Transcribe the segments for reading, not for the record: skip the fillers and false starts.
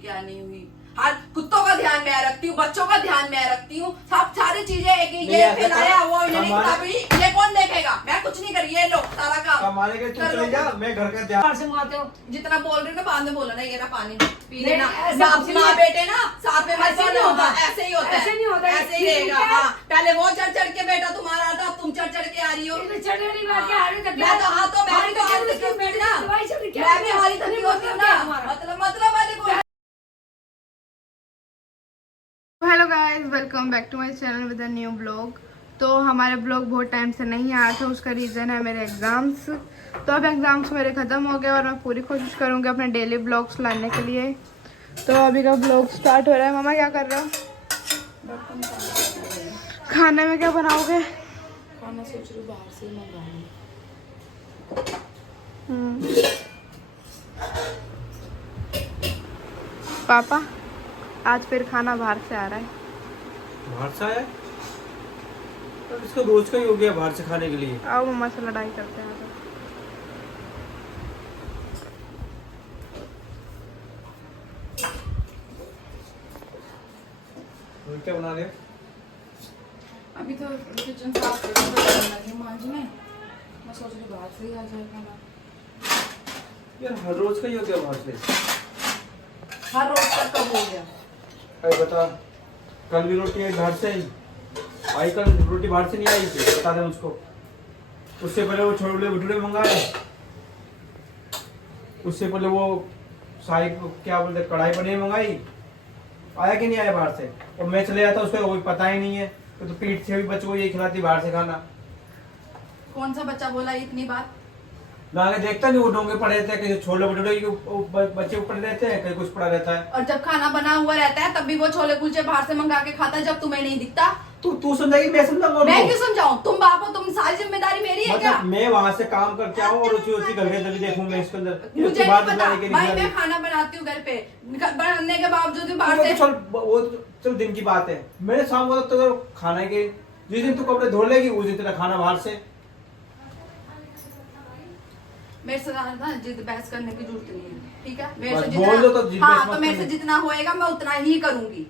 क्या नहीं हुई। हर कुत्तों का ध्यान मैं रखती हूँ, बच्चों का ध्यान मैं रखती हूँ, सब सारी चीजें है कि ये फैलाया वो इन्होंने किताबी, ये कौन देखेगा? मैं कुछ नहीं करी, ये लो सारा काम कमाने के तू चले जा, मैं घर का ध्यान से मंगाते हो। जितना बोल रही हो ना बाद में बोलो ना, ये ना पानी पी लेना। ऐसा बाप कुछ माँ नहीं। बेटे ना साथ में ऐसे नहीं होता। ऐसे ही होता है, ऐसे नहीं होता। ऐसे ही रहेगा। हाँ, पहले वो चढ़ चढ़ के बेटा तुम्हारा आता, अब तुम चढ़ चढ़ के आ रही हो। ये तो चढ़े नहीं बात है, हारी तक मैं तो हाँ तो मैं भी तो हारी तक बैठ ना, मैं भी हारी तक होती हूँ ना, मतलब वाले को। Hello guys, welcome back to my channel with a new blog. तो हमारा ब्लॉग बहुत टाइम से नहीं आया था, उसका रीज़न है मेरे एग्ज़ाम्स। तो अब एग्ज़ाम्स मेरे ख़त्म हो गए और मैं पूरी कोशिश करूँगी अपने डेली ब्लॉग्स लाने के लिए। तो अभी का ब्लॉग स्टार्ट हो रहा है। मामा क्या कर रहे हो? खाने में क्या बनाओगे? खाना सोच रही हूँ बाहर से मंगाऊंगी। पापा आज फिर खाना बाहर से आ रहा है। बाहर से आया तो इसको रोज का ही हो गया बाहर से खाने के लिए। आओ मम्मा से लड़ाई करते हैं। और क्या बना रहे हो? अभी तो किचन साफ लगी मांजने, मैं सोच रही बाहर से ही आ जाए खाना। यार हर रोज का ही हो गया बाहर से। हर रोज का कब हो गया? अरे बता, कल भी रोटी आई बाहर से आई, कल रोटी बाहर से नहीं आई थी, बता दे मुझको। उससे पहले वो छोले भटूरे मंगाए, उससे पहले वो शाही क्या बोलते कढ़ाई पनीर मंगाई। आया कि नहीं आया बाहर से? और मैं चले जाता उसको कोई पता ही नहीं है, तो पीठ से भी बच्चों को यही खिलाती बाहर से खाना। कौन सा बच्चा बोला इतनी बात? मैं आगे देखता नहीं, वो डोंगे पड़े रहते हैं, कहीं छोले भटूरे बच्चे ऊपर रहते हैं, कहीं कुछ पड़ा रहता है। और जब खाना बना हुआ रहता है तब भी वो छोले कुलचे बाहर से मंगा के खाता है, जब तुम्हें नहीं दिखता। तू समझाएगी, मैं समझाऊंगा मैं उनको। क्यों समझाऊं? तुम बाप हो, तुम सारी जिम्मेदारी मेरी है क्या? मतलब मैं वहाँ से काम करके आऊँ और उसी घर के जल्दी देखूं मैं इसके अंदर। मुझे नहीं पता भाई, मैं खाना बनाती हूँ घर पे, बनाने के बावजूद भी बाहर से। वो तो चल दिन की बात है, मैंने शाम को तो खाना के जिस दिन तू कपड़े धो लेगी उस दिन तेरा खाना बाहर से। मेरे से ना जिद बहस करने की जरूरत नहीं है, ठीक है? मेरे बस से बोल दो तो जिद हाँ, बहस तो मत मेरे से करना। जितना होएगा मैं उतना ही करूंगी।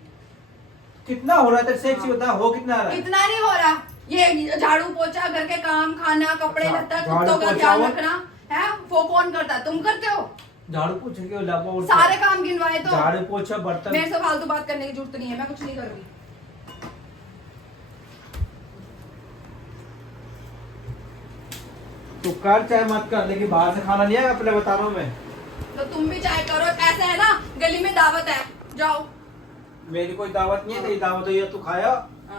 कितना हो रहा है तेरे से एक चीज बता, हो कितना रहा है? इतना नहीं हो रहा। ये झाड़ू पोछा, घर के काम, खाना, कपड़े अच्छा, लत्ता, झाड़ू कुत्तों का पोछा ध्यान और- रखना है, वो कौन करता है? तुम करते हो? झाड़ू पोछा के अलावा और सारे काम गिनवाए तो झाड़ू पोछा बर्तन। मेरे से फालतू बात करने की जरूरत नहीं है, मैं कुछ नहीं कर रही। तू कर चाहे मत कर, लेकिन बाहर से खाना नहीं आएगा, पहले बता रहा हूँ मैं। तो तुम भी चाहे करो, ऐसा है ना, गली में दावत है, जाओ। मेरी कोई दावत नहीं है, तेरी दावत है तू खाया।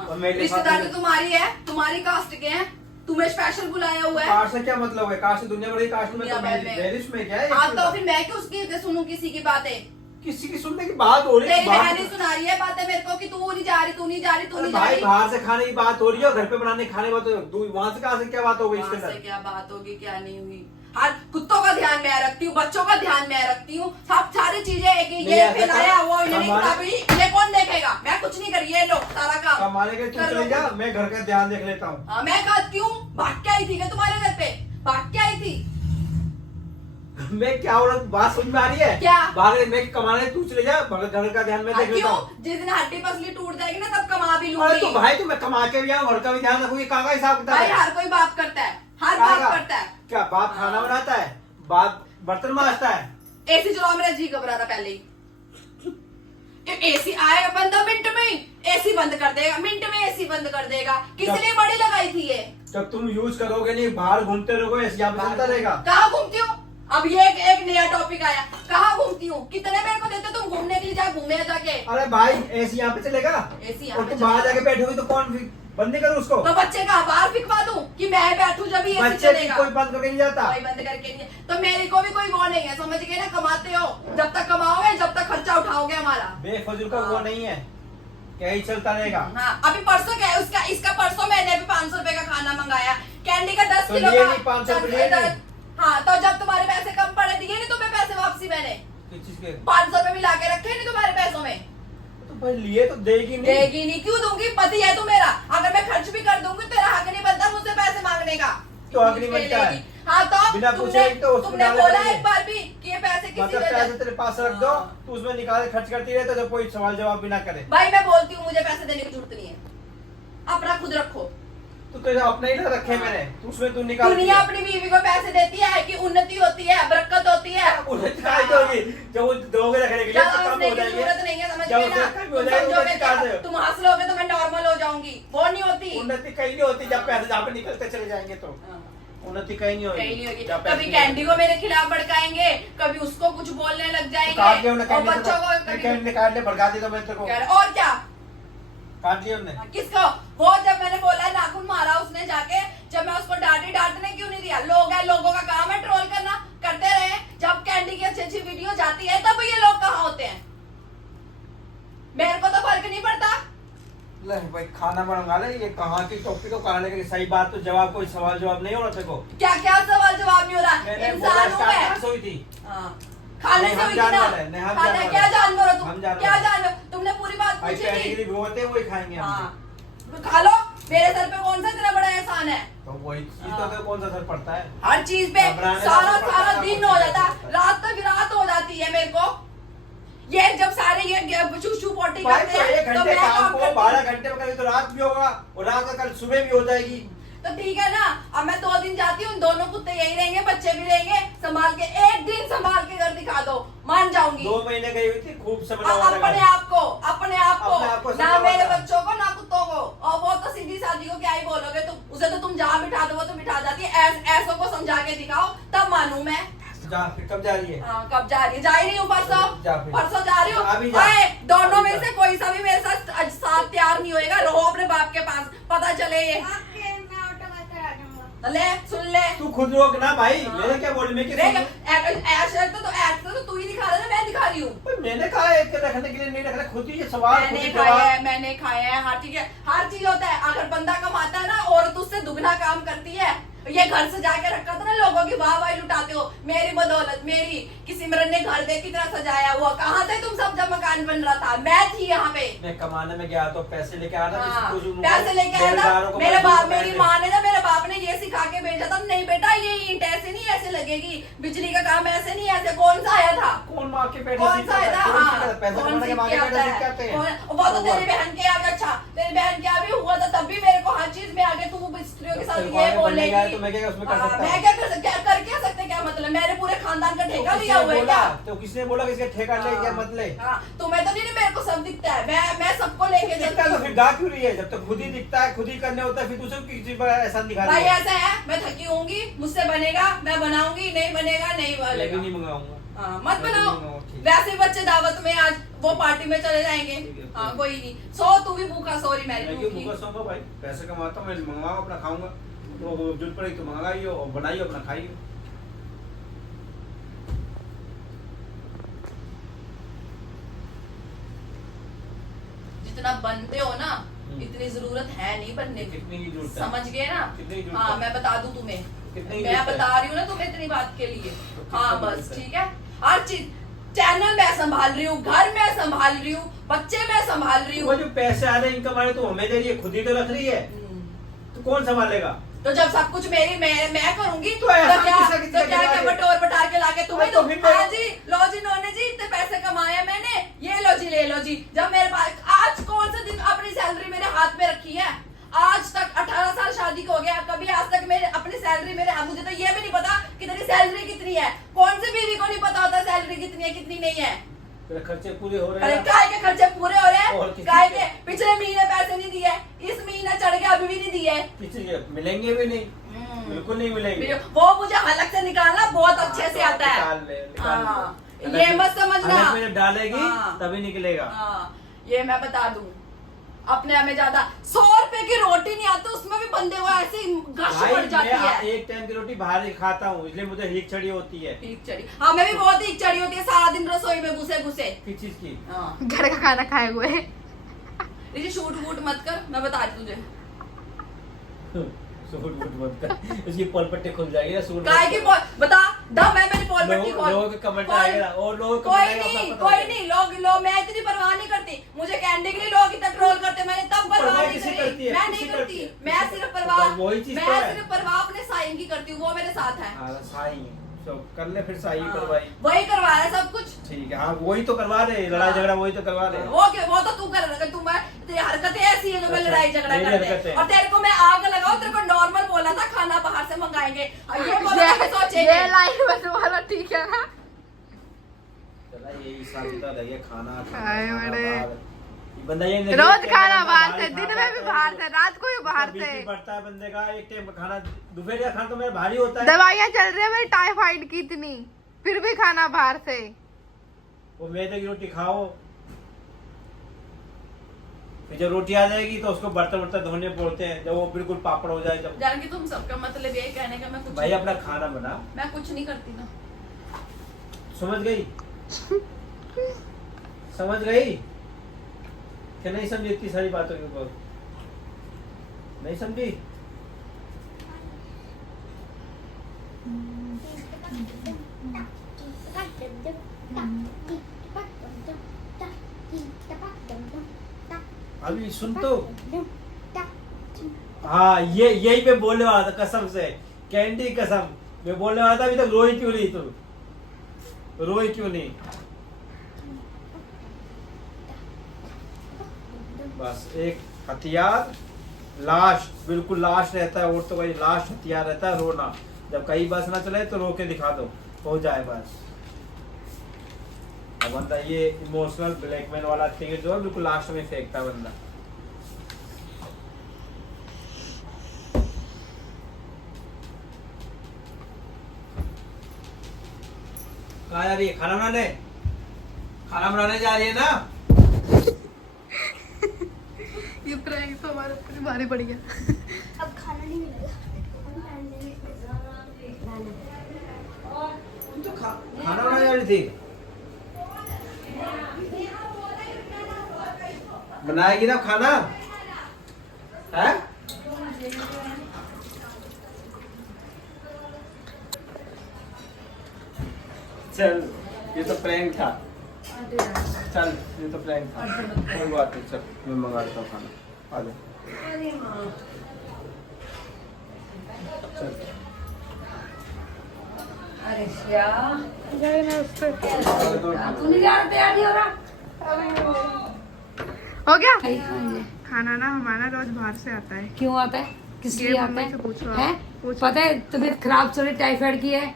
और मेरे रिश्तेदार तो तुम्हारी है, तुम्हारी कास्ट के हैं, तुम्हें स्पेशल बुलाया हुआ है। कास्ट से क्या मतलब है? कास्ट से दुनिया भर की कास्ट में तो दुनिया भर में। मेरिश में क्या है? हाँ तो फिर मैं क्यों उसकी सुनूं किसी की बातें? किसी की सुनने की बात हो रही है। तेरी बहन ही सुना रही है बातें मेरे को कि तू नहीं जा रही, तू नहीं जा रही, तू अरे नहीं जा भाई रही। बाहर से खाने की बात हो रही है और घर पे बनाने खाने की बात हो रही है। वहां से कहाँ से क्या बात हो गई इसके वहाँ से अंदर? क्या बात होगी, क्या नहीं हुई। हर कुत्तों का ध्यान मैं रखती हूँ, बच्चों का ध्यान मैं रखती हूँ, सब सारी चीजें है कि नहीं, ये ऐसा फैलाया कर, वो इन्होंने हमारे- किताबी, ये कौन देखेगा? मैं कुछ नहीं करी, ये लो सारा काम। कमाने के तू कर लो। चले जा, मैं घर का ध्यान देख लेता हूँ। हाँ, मैं खाती हूँ। भाग के आई थी क्या तुम्हारे घर पे? भाग के आई थी मैं क्या हो रहा बात समझ में आ रही है? क्या? भाग रही, मैं कमाने तू चले जा, घर का ध्यान मैं देख लेता क्यों? हूँ। जिस दिन हड्डी पसली टूट जाएगी ना तब कमा भी अरे तो लूंगी। भाई तो मैं कमा के भी आऊँ, घर का भी ध्यान रखूंगी, कहाँ का हिसाब किताब भाई है? हर कोई बाप करता है, हर क्या बाप का? करता है। क्या बाप खाना बनाता है, बाप बर्तन मांजता है? एसी चलाओ, मेरा जी घबरा रहा पहले ही। एसी आएगा बंदा मिनट में एसी बंद कर देगा, मिनट में एसी बंद कर देगा। किसने बड़ी लगाई थी ये? जब तुम यूज करोगे नहीं, बाहर घूमते रहोगे, ऐसे यहाँ पे चलता रहेगा। कहाँ घूमती हूँ? अब ये एक नया टॉपिक आया, कहाँ घूमती हूँ? कितने मेरे को देते तुम घूमने के लिए? जा घूमे जाके। अरे भाई ऐसे यहाँ पे चलेगा? एसी यहाँ और पे तुम बाहर चलेगा। जाके बैठोगी तो कौन बंद नहीं करूँ उसको? तो बच्चे का बाहर फिकवा दूं कि मैं बैठूं जब ये एसी बच्चे की चलेगा? कोई बंद करके नहीं जाता। कोई बंद करके नहीं। तो मेरे को भी कोई वो नहीं है, समझ गए ना? कमाते हो, जब तक कमाओगे जब तक खर्चा उठाओगे हमारा। बेफजूल का वो नहीं है, क्या ही चलता रहेगा। हाँ, अभी परसों क्या है उसका, इसका परसों मैंने भी 500 रुपए का खाना मंगाया, कैंडी का 10 तो किलो लिए का। नहीं 500 रुपए लिए नहीं? हाँ, तो जब तुम्हारे पैसे कम पड़े दिए नहीं तुम्हें पैसे वापसी मैंने। किस चीज के? 500 रुपए मिला के रखे नहीं तुम्हारे पैसों में। तो भाई लिए तो देगी नहीं। देगी नहीं, क्यों दूंगी? पति है तू मेरा, अगर मैं खर्च भी कर दूंगी तेरा हक नहीं बनता मुझसे पैसे मांगने का। तो हक नहीं बनता है। हाँ तो बिना पूछे ही तो उसमें तुमने डालने बोला पड़ेंगे। एक बार भी कि ये पैसे किसी मतलब वजह पैसे तेरे पास रख दो, तू उसमें निकाल के खर्च करती रहे तो कोई सवाल जवाब भी ना करे। भाई मैं बोलती हूँ मुझे पैसे देने की जरूरत नहीं है, अपना खुद रखो। तू तो अपना ही ना रखे मैंने, तू उसमें तू निकाल। दुनिया अपनी बीवी को पैसे देती है कि उन्नति होती है, बरकत होती है। उन्नति काय होगी जब वो दोगे रखने के लिए तो कम हो जाएगी। जरूरत नहीं है, समझ जब गए उससे ना? कम हो तुम जाएगी, समझोगे उन्नति कहाँ से? तुम हंस लोगे तो मैं नॉर्मल हो जाऊंगी, वो नहीं होती। उन्नति कहीं नहीं होती जब पैसे जहाँ पे निकलते चले जाएंगे तो उन्नति कहीं नहीं होगी। कहीं नहीं होगी। जब पैसे कभी कैंडी को मेरे खिलाफ भड़काएंगे, कभी उसको कुछ बोलने लग जाएंगे, और बच्चों को कभी काट ले भड़का दी तो मैं तेरे को और क्या काट लिया हमने। किसको? वो जब मैंने बोला नाखून मारा उसने जाके, जब मैं उसको डांटने क्यों नहीं दिया? लोग है, लोगों का काम है ट्रोल करना, करते रहे। जब कैंडी की अच्छी अच्छी वीडियो जाती है तब ये लोग कहाँ होते हैं? मेरे को तो फर्क नहीं पड़ता। ले भाई खाना मंगा ले, ये कहाँ की टॉपिक को कहाँ लेके सही बात तो जवाब कोई सवाल जवाब नहीं हो रहा तेरे को। क्या क्या सवाल जवाब नहीं हो रहा? मैंने इंसान हूँ मैं। सोई थी खाने नहीं, से हम हुई थी जानवर हैं, नहीं, ना? हम खाना जानवर क्या हैं। जानवर हो तुम? हम जानवर क्या हैं। जानवर? तुमने पूरी बात पूछी के थी। लिए भिगोते हैं वही खाएंगे हम। हाँ, खा लो। मेरे सर पे कौन सा इतना बड़ा एहसान है? तो वही चीज तो तेरे को कौन सा असर पड़ता है? हर चीज पे घबराने सारा का असर पड़ता सारा है, दिन कुछ हो नहीं जाता, पड़ता। रात तक रात हो जाती है मेरे को। ये जब सारे ये चूचू पोटी भाई करते तो हैं एक तो घंटे मैं काम काम को करती 12 हूँ। घंटे में कभी तो रात भी होगा और रात का कल सुबह भी हो जाएगी। तो ठीक है ना, अब मैं 2 दिन जाती हूँ, दोनों कुत्ते यही रहेंगे, बच्चे भी रहेंगे, संभाल के 1 दिन संभाल के घर दिखा दो, मान जाऊंगी। 2 महीने गई हुई थी खूब सब अपने आप को अपने आप को ना सब मेरे लगा। बच्चों को ना कुत्तों को। और वो तो सीधी सादी को क्या ही बोलोगे तुम, उसे तो तुम जहाँ बिठा दो वो तो बिठा जाती है। ऐसों को समझा के दिखाओ तब मानू मैं। जा फिर कब जा रही है? कब जा रही है? जा ही नहीं हूँ, परसों जा फिर। परसों जा रही हूँ। अभी जा। ओए, दोनों में से कोई सा भी मेरे साथ तैयार नहीं होएगा। रहो अपने बाप के पास, पता चले ये। ले सुन ले, तू खुद रोक ना भाई, मैंने क्या बोली? मैं देख किसी तो तू ही दिखा रहा है ना, मैं दिखा रही हूँ। मैंने कहा एक रखने के लिए नहीं रखना, खुद ही ये सवाल खुद मैंने ही खाया है, जवाब। मैंने खाया है, हर चीज है, हर चीज होता है। अगर बंदा कमाता है ना, औरत उससे दुगना काम करती है। ये घर से जाके रखा था ना, लोगों की वाह लुटाते हो। मेरी बदौलत, मेरी किसी सिमरन ने घर देख कितना सजाया हुआ। कहाँ थे तुम सब जब मकान बन रहा था? मैं थी यहाँ पे। मैं कमाने में गया तो पैसे लेके आ रहा था। पैसे लेके आया था। मेरे बाप, मेरी माँ ने ना, मेरे बाप ने ये सिखा के भेजा था, नहीं बेटा ये ईंट ऐसे नहीं ऐसे लगेगी, बिजली का काम ऐसे नहीं ऐसे। कौन सा आया था? कौन माँ के पेट कौन सा आया था? हाँ, पैसे कौन कमाने के माँ के सीख पेट के से आता आते है? हैं। वो तो तेरी बहन के आगे। अच्छा, तेरी बहन के आगे हुआ था, तब भी मेरे को हर चीज में आगे तू स्त्रियों के साथ ये बोलेगी। तो मैं क्या उसमें कर सकता हूँ? मैं क्या कर सकते? क्या मतलब? मैंने पूरे खानदान का ठेका लिया हुआ है क्या? तो किसने बोला कि इसका ठेका ले? क्या मतलब? हाँ, तुम्हें तो नहीं, मेरे को सब दिखता है। मैं सबको लेके दिखता चलती तो हूँ। फिर गा क्यों रही है? जब तक खुद ही दिखता है, खुद ही करने होता है, फिर दूसरे को किसी पर एहसान दिखा भाई रही है। ऐसा है, मैं थकी होंगी, मुझसे बनेगा मैं बनाऊंगी, नहीं बनेगा नहीं मैं भी बनेगा। नहीं मंगाऊंगा। हाँ, मत मैं बनाओ। नहीं मंगाऊंगा, ठीक। वैसे बच्चे दावत में आज वो पार्टी में चले जाएंगे। ठीक है, हाँ, कोई कोई नहीं। सो तू भी भूखा, सॉरी मैं मैं क्यों भूखी। भूखा सोऊंगा भाई? पैसे कमाता हूँ, मैं मंगवाऊंगा, अपना खाऊंगा। वो जरूरत पड़ेगी तो मंगाइयो और बनाइयो, अपना खाइयो। जितना बनते हो ना, इतनी जरूरत है नहीं बनने की। कितनी की जरूरत है? समझ गए ना? कितनी जरूरत हाँ, है? मैं बता दूं तुम्हें। कितनी मैं जरूरत है? बता रही हूँ ना तुम्हें इतनी बात के लिए। तो हाँ कितना बस जरूरत है? ठीक है। हर चीज, चैनल मैं संभाल रही हूँ, घर में संभाल रही हूँ, बच्चे मैं संभाल रही वो हूँ। जो पैसे आ रहे हैं इनकम आ रही है, तो हमें दे रही है, खुद ही तो रख रही है, तो कौन संभालेगा? तो जब सब कुछ मेरी मैं करूंगी तो ऐसा क्या किसी तो क्या क्या बटोर बटा के लाके तुम्हें तो तो फिर हाँ जी, लो जी नोने जी, इतने पैसे कमाए हैं मैंने, ये लो जी ले लो जी। जब मेरे पास आज कौन सा दिन अपनी सैलरी मेरे हाथ में रखी है? आज तक 18 साल शादी को हो गया, कभी आज तक मेरे अपनी सैलरी मेरे हाथ, मुझे तो ये भी नहीं पता कि तेरी सैलरी कितनी है। कौन सी बीवी को नहीं पता होता सैलरी कितनी है कितनी नहीं है? तेरे खर्चे पूरे हो रहे अरे हैं। काय के खर्चे पूरे हो रहे और हैं? किसी काय के? के पिछले महीने पैसे नहीं दिए, इस महीने चढ़ के अभी भी नहीं दिए। किसी के मिलेंगे भी नहीं, बिल्कुल नहीं मिलेंगे। वो मुझे हलक से निकालना बहुत अच्छे से आता है। निकाल ले, निकाल ले। हाँ, अलग ये में- मत समझना। अलग में जब डालेगी हाँ। तभी निकलेगा। हाँ, ये मैं बता दूं। अपने हमें ज्यादा 100 रुपए की रोटी नहीं आती, उसमें भी बंदे को ऐसी घश भाई पड़ जाती मैं है। एक टाइम की रोटी बाहर ही खाता हूँ, इसलिए मुझे हीक चढ़ी होती है। ठीक चढ़ी, हमें भी बहुत ही चढ़ी होती है, सारा दिन रसोई में घुसे घुसे। किस चीज की? हाँ, घर का खाना खाए हुए। देखिए शूट वूट मत कर, मैं बता रही तुझे। सूट वूट मत कर, इसकी पोल पट्टी खुल जाएगी ना सूट। काय की बता दम है मेरी पोल पट्टी खोल। लोगों के कमेंट खोल। आएगा और लोग कोई नहीं लोग मैं इतनी परवाह नहीं करती। मुझे कैंडी के लिए लोग इतना ट्रोल करते, मैंने तब परवाह परवाह नहीं किसी करी। करती है, मैं किसी नहीं करती करती, है। मैं सिर्फ परवाह वही चीज मैं तो है। सिर्फ परवाह अपने साईं की करती हूँ, वो मेरे साथ है। साईं तो कर ले फिर सही करवाई। वही करवा रहा है सब कुछ। ठीक है, हाँ वही तो करवा रहे, लड़ाई झगड़ा वही तो करवा रहे। वो तो तू कर रहा है, तेरी हरकतें ऐसी है जो मैं अच्छा, लड़ाई झगड़ा मेरी करते हरकतें। हैं। और तेरे को मैं आग लगाऊं, तेरे को नॉर्मल बोला था खाना बाहर से मंगाएंगे, और ये बोला कि ये सोचेंगे। लाइफ में तुम्हारा ठीक है ना। चला यही साबिता लगे खाना हाय बड़े। बंदा ये नहीं रोज कि खाना बंदा बाहर भारी से, दिन खाता में भी है, बाहर से, रात को भी बाहर बीपी से। बढ़ता है बंदे का। एक टाइम खाना, दोपहर का खाना तो मेरा भारी होता है। दवाइयाँ चल रही है मेरी टाइफाइड की इतनी, फिर भी खाना बाहर से। वो मैदे की रोटी खाओ, फिर जब रोटी आ जाएगी तो उसको बर्तन वर्तन धोने पड़ते हैं, जब वो बिल्कुल पापड़ हो जाए जब। जान के तुम सबका मतलब ये कहने का मैं कुछ भाई अपना खाना बना, मैं कुछ नहीं करती ना। समझ गई? समझ गई क्या? नहीं समझी इतनी सारी बातों के ऊपर? नहीं समझी? अभी सुन तो। हाँ ये यही पे बोलने वाला था कसम से, कैंडी कसम मैं बोलने वाला था। अभी तक रोई क्यों नहीं तुम? रोई क्यों नहीं? बस एक हथियार लास्ट, बिल्कुल लास्ट रहता है, और तो वही लास्ट हथियार रहता है रोना। जब कहीं बस ना चले तो रो के दिखा दो, हो जाए बस। अब बंदा ये इमोशनल ब्लैकमेल वाला थिंग जो है बिल्कुल लास्ट में फेंकता है बंदा। कहाँ जा रही है? खाना बनाने? खाना बनाने जा रही है ना? ये प्रैंक तो हमारे ऊपर ही भारी पड़ गया। अब खाना नहीं मिलेगा। तुम तो खाना बनाने जा रही थी। बनाएगी ना खाना? है? चल ये तो प्रैंक था। चल ये तो प्रैंक था, कोई बात नहीं। चल मैं मंगा देता हूँ खाना, आ जा। चल अरे यार तू नहीं जा रहा, तैयार नहीं हो रहा। हो गया खाना ना। हमारा रोज बाहर से आता है। क्यों आता है? किस ये लिए आता मम्मी से पूछो है? आप, पूछो। पता है तबीयत खराब चल रही, टाइफाइड की है।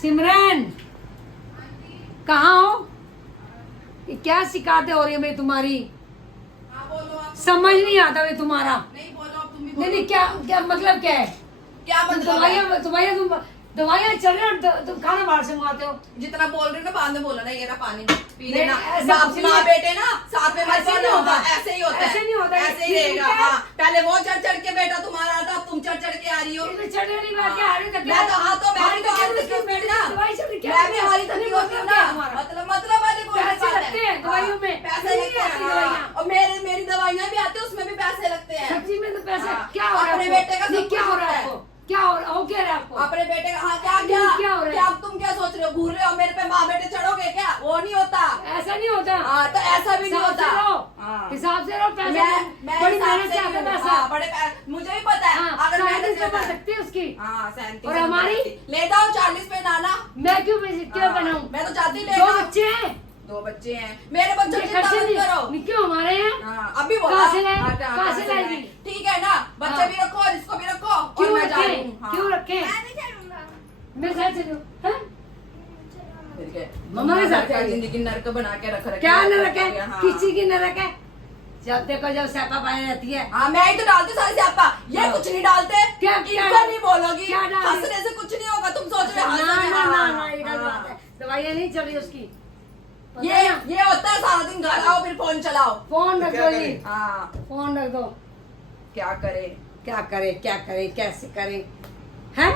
सिमरन कहाँ हो? ये क्या शिकायतें हो रही है मेरी तुम्हारी? हाँ बोलो आप। समझ नहीं आता है तुम्हारा। नहीं बोलो अब, तुम भी नहीं बोलो। नहीं क्या क्या मतलब क्या है? क्या मतलब है? दवाइयाँ चल रही है, तुम खाना बाहर से मंगाते हो। जितना बोल रही हो ना बाद में बोलो ना, ये ना पानी पी नहीं, लेना। ऐसा बाप कुछ माँ नहीं है। बेटे ना साथ में मत ऐसे नहीं बोलो। होता। ऐसे ही होता है। ऐसे नहीं होता है। ऐसे ही ये रहेगा। क्या है? हाँ, पहले वो चढ़ चढ़ के बेटा तुम्हारा था, अब तुम चढ़ चढ़ के आ रही हो। इसमें चढ़ रही बात क्या? हारी तक मैं तो हाँ तो मैं भी तो हारी तक मैं ना, दवाई चल रही, क्या मैं भी हारी तक होती हूँ ना। हमारा मतलब वाली कोई पैसे बात है। लगते हैं दवाइयों में। पैसे नहीं लगते हैं आती हाँ। दवाइयाँ। और मेरी दवाइयाँ भी आती है, उसमें भी पैसे लगते हैं। सब्जी में तो पैसे हाँ, क्या हो रहा है अपने आपको? बेटे का नहीं, सब क्या कुछ हो रहा है होता है। आपको? क्या हो रहा है आपको? अपने बेटे का हाँ क्या नहीं, क्या हो रहा है? क्या तुम क्या सोच रहे हो? घूर रहे हो मेरे पे माँ बेटे चढ़ोगे क्या? वो नहीं होता। ऐसा नहीं होता। हाँ तो ऐसा भी नहीं हिसाब से होता। रहो। हाँ। हिसाब से रहो। पैसे मैं बड़ी हिसाब मेहनत से से आता ही हूँ। पैसा। हाँ, मुझे भी पता है। हाँ, अगर मेहनत 37 से बन सकती है उसकी। हाँ 37 और हमारी? ले जाओ 40 पे नाना। मैं क्यों बनाऊं? मैं तो जाती ले दो जाओ। बच्चे हैं। 2 बच्चे हैं मेरे बच्चों ये की चिंता खर्चे मत करो। नहीं क्यों हमारे हैं? हाँ, अभी बोला कहाँ से लाए? हाँ, कहाँ से लाएगी? ठीक है ना, बच्चे हाँ। भी रखो और इसको भी रखो और क्यों मैं जा रखे? रही हूँ। हाँ। क्यों रखे? मैं नहीं चलूंगा। मैं साथ चलूं? हैं? ठीक है। मम्मा के साथ क्या जाएगी? जिंदगी नरक बना के रख रखी क्या है। न रखे? हाँ। किसी की न रखे? जब देखो जब सैपा पाई रहती है। हाँ मैं ही तो डालती हूँ सारी स्यापा, ये हाँ। कुछ नहीं डालते। क्या इनको नहीं बोलोगी, क्या डाल- हंसने से कुछ नहीं होगा। तुम सोच रहे हो ना हंसने से, ना हाँ, ना ना ये गलत हाँ। बात है। दवाइयाँ नहीं चल रही उसकी। पता ये है ना? ये होता है सारा दिन घर आओ फिर फोन चलाओ। फोन रख क्या दो करें? ये। हाँ फोन रख दो। क्या करे क्या करे कैसे करे? हैं?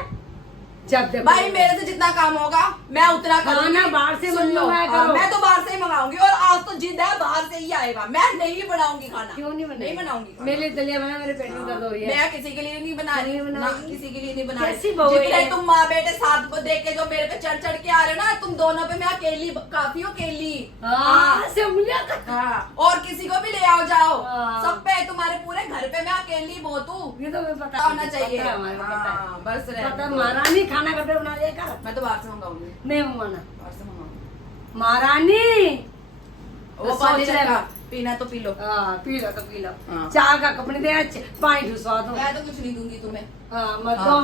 जब देखो भाई, मेरे से जितना काम होगा मैं उतना खाना करूंगी। बाहर से सुन लो, मंगवाया हाँ, करो। मैं तो बाहर से ही मंगाऊंगी और आज तो जिद है बाहर से ही आएगा। मैं नहीं बनाऊंगी खाना। क्यों नहीं बनाएगी? नहीं बनाऊंगी खाना। मेरे लिए दलिया बना, मेरे पेट में दर्द हो रही है। मैं किसी के लिए नहीं बना रही, नहीं ना बनाएगी? किसी के लिए नहीं बना कैसी रही। बहू है जितने ये? तुम माँ बेटे साथ को देख के जो मेरे पे चढ़ चढ़ के आ रहे हो ना, तुम दोनों पे मैं अकेली काफी हूँ, अकेली। हाँ, से उंगलियां कर- हाँ, और किसी को भी ले आओ जाओ, हाँ। सब पे तुम्हारे पूरे घर पे मैं अकेली बहुत हूँ। ये तो मैं पता होना चाहिए। पता है हमारे को, पता है। हाँ, बस पता है, रहे। महारानी खाना घर पे बना लिया कर। मैं तो बाहर से मंगाऊंगी, नहीं मंगाना। बाहर से मंगाऊंगी। महारानी वो सोच पानी रहे रखा, हो। पीना तो पी लो। हाँ, पी लो तो पी लो। हाँ। चाय का कप नहीं देना, पानी ढुसवा दो। मैं तो कुछ नहीं दूंगी तुम्हें। हाँ, मत हाँ। दो।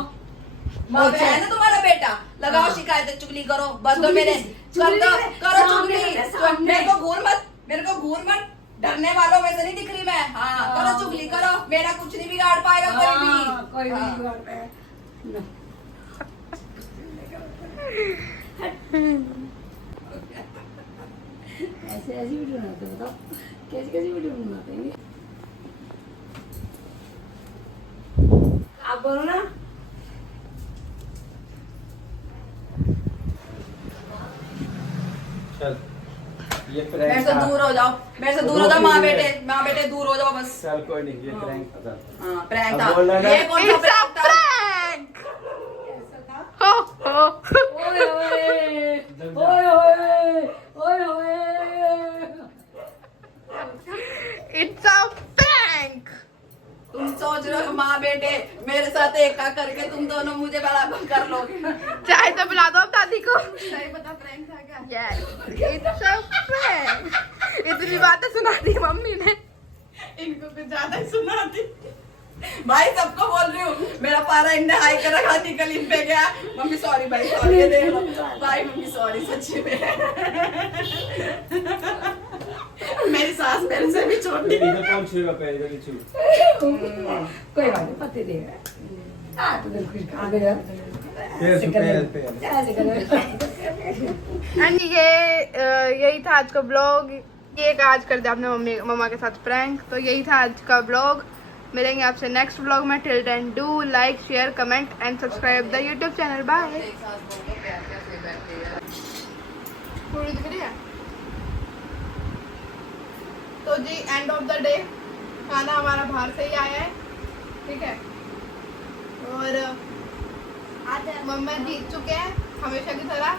माँ अच्छा। है ना तुम्हारा बेटा, लगाओ हाँ। शिकायत, चुगली करो, बस दो चुगली मेरे, चुगली करो मेरे करो सामने चुगली। मेरे सामने। मेरे को घूर मत, मेरे को घूर मत, डरने वालों में से नहीं दिख रही मैं। हाँ, हाँ। करो चुगली करो, मेरा कुछ नहीं बिगाड़ पाएगा कोई हाँ, भी। कोई हाँ। भी बिगाड़ पाए। ना। ऐसे ऐसी वीडियो बनाते हो, बताओ कैसी कैसी वीडियो बनाते हैं ये? आप बोलो ना। चल ये मेरे प्रैंक से था। दूर हो जाओ, मेरे से दूर हो जाओ, माँ बेटे दूर हो जाओ बस। चल कोई नहीं, ये हाँ। प्रैंक था। हाँ, प्रैंक अब था। बोल रहा ना। ये कौन सा It's a प्रैंक था? prank! हो, हो। ओए ओए ओए ओए ओए ओए। It's a prank! तुम सोच रहे हो माँ बेटे मेरे साथ एक करके तुम दोनों मुझे बराबर कर लोगे। चाय तो पिला दो अब दादी को। सही बता प्रैंक था क्या? Yes, it's a prank. इतनी बातें सुना दी मम्मी ने। इनको कुछ ज्यादा ही सुना दी। भाई सबको बोल रही हूँ, मेरा पारा इनने हाई कर रखा, निकल इन पे गया। मम्मी सॉरी भाई, सॉरी, ये देख लो भाई, मम्मी सॉरी सच्ची में। मेरी सास मेरे से भी छोटी। इधर कौन छुएगा पैर, इधर नहीं छू। कोई बात नहीं, पति देगा। हाँ, तो बिल्कुल खा देगा। पैर छू, पैर। ऐसे करेगा। एंड यही था आज का ब्लॉग। ये आज कर दिया आपने मम्मा के साथ प्रैंक। तो यही था आज का ब्लॉग। मिलेंगे आपसे नेक्स्ट ब्लॉग में। Till then do like share comment and subscribe the YouTube channel. Bye. पूरी दिख रही है। तो जी एंड ऑफ द डे खाना हमारा बाहर से ही आया है, ठीक है। और मम्मा जीत चुके हैं हमेशा की तरह।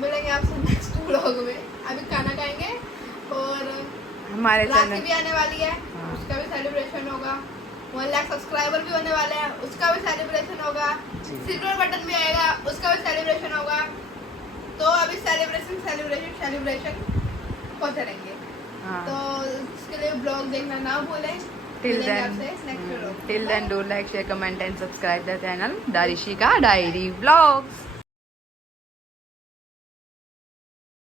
मिलेंगे आपसे नेक्स्ट ब्लॉग में। अभी खाना खाएंगे और हमारे राखी भी आने वाली है, उसका भी सेलिब्रेशन होगा। 1 लाख सब्सक्राइबर भी होने वाले हैं, उसका भी सेलिब्रेशन होगा। सिल्वर बटन भी आएगा, उसका भी सेलिब्रेशन होगा। तो अभी सेलिब्रेशन होते रहेंगे। तो उसके लिए ब्लॉग देखना ना भूलें। Till मिलेंगे then. आपसे next blog. Till then, do like, share, comment and subscribe the channel Darishika Diary Vlogs.